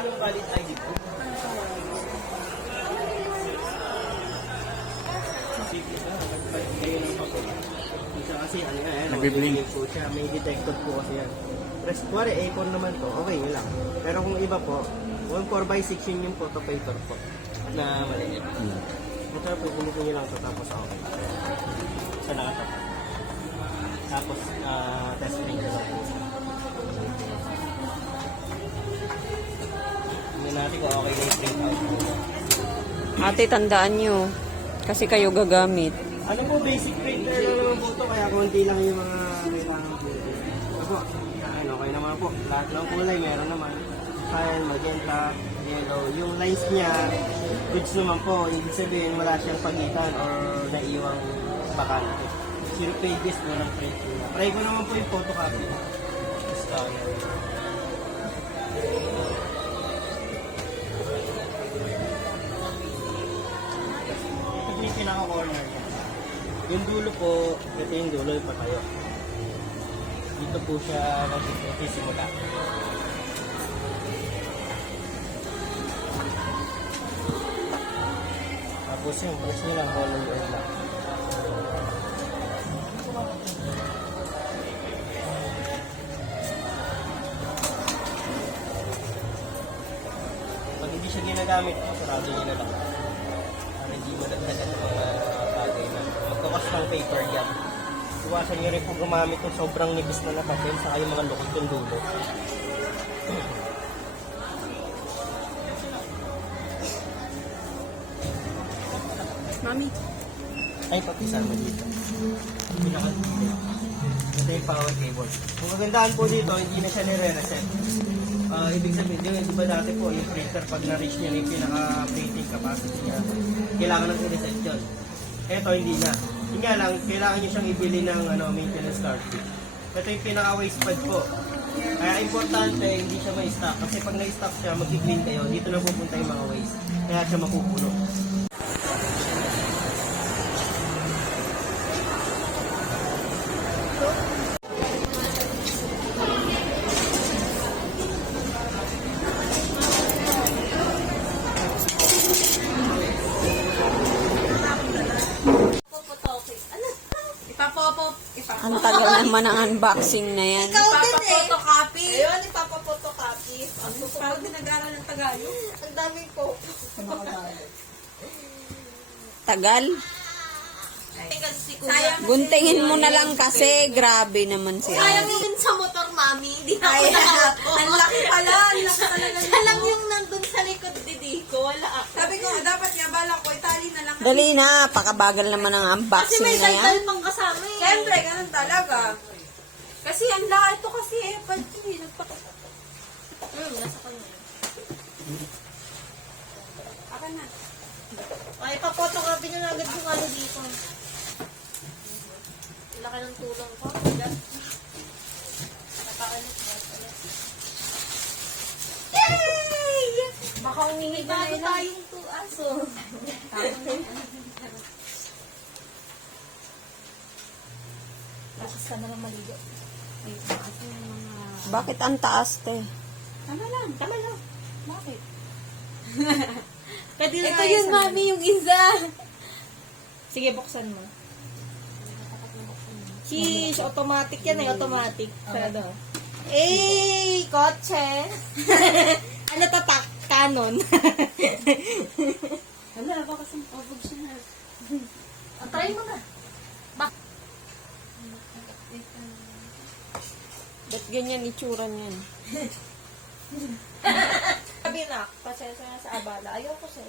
yung valid ID po. Kayo ng papel. Isa kasi, Nagbiblink. po siya. May detected po kasi yan. Press, kuwari, A4 naman to, okay, yun lang. Pero kung iba po, 4x6 yun yung photo paper po na maliit. Ito po, kumukuha nyo lang ito tapos okay. Sa nakatap. Tapos, test print ko lang po. Hindi natin kung okay na yung print out po. Ate, tandaan nyo. Kasi kayo gagamit. Ano po, basic printer lang naman po ito, kaya konti lang yung mga kailangan po. Ako, ayun, okay naman po. Lahat ng kulay, meron naman. Cyan, magenta, yellow. Yung lines niya, goods naman po. Ibig sabihin, wala siyang pagitan or naiwang bakante. 0 pages po ng print niya. Try ko naman po yung photocopy. Scanner. Ito yung pinaka-corner niya. Yung dulo po, ito yung dulo, yung patayo. Dito po siya magsisimula. Tapos yung press nyo lang, hollow air lang. Pag hindi siya ginagamit po, sarado nyo na lang. Para hindi madagdagan ng mga bagay na magkakas ng paper yan. Iwasan nyo rin po gumamit ng sobrang nipis na papel sa kayong mga lukot yung dulo. Mami. Ay, papisan mo dito. Ito yung power cable. Kung kagandahan po dito, hindi na siya nire-reset. Ibig sabihin, di ba dati po, yung printer, pag na-reach niya yung pinaka-printing capacity niya, kailangan nang i-reset yun. Ito, hindi na. Yun nga lang, kailangan nyo siyang ibili ng maintenance cartridge. Ito yung pinaka-waste pad po. Kaya importante, hindi siya ma-stock. Kasi pag na-stock siya, mag-clean kayo, dito na pupunta yung mga waste. Kaya siya mapupuno. Ang tagal naman ang unboxing na yan. Ikaw din eh. Photocopy. Ayun, ipapapotocopy. Parang dinag-aral ng Tagalog. Ang daming po. Tagal. Sayang. Guntingin mo na lang kasi. Grabe naman siya. Sayang yun sa motor, mami. Hindi na ako nakako. Ang laki pala. Ang laki talaga. Siya lang yung nandun sa likod, didi ko. Wala ako. Sabi ko, dapat nga balak ko, itali na lang. Dali na. Pakabagal naman ang Kasi unboxing may na yan. daldal pang kasama eh. Siyempre, ganun talaga. Kasi ang laki ito kasi Apple TV. Nasa kanya. Akan na. Ay, ipapotocopy nyo na agad yung ano dito. Laki ng tulong ko. Nakaalit na. Yay! Baka umingi ka na Bago yun. tayong tuaso. Lakas ka naman maligo. Bakit ang taas, te? Tama lang. Bakit? Pwede na Ito nga yun, isa. mami, yung isa. Sige, buksan mo. Sheesh, automatic yan eh, automatic. Pero, kotse. Ano to, canon? Wala, baka sa pabog siya na. Try mo na. Ba't ganyan itsura niyan? Sabi na, pasensya na sa abala. Ayaw ko sir.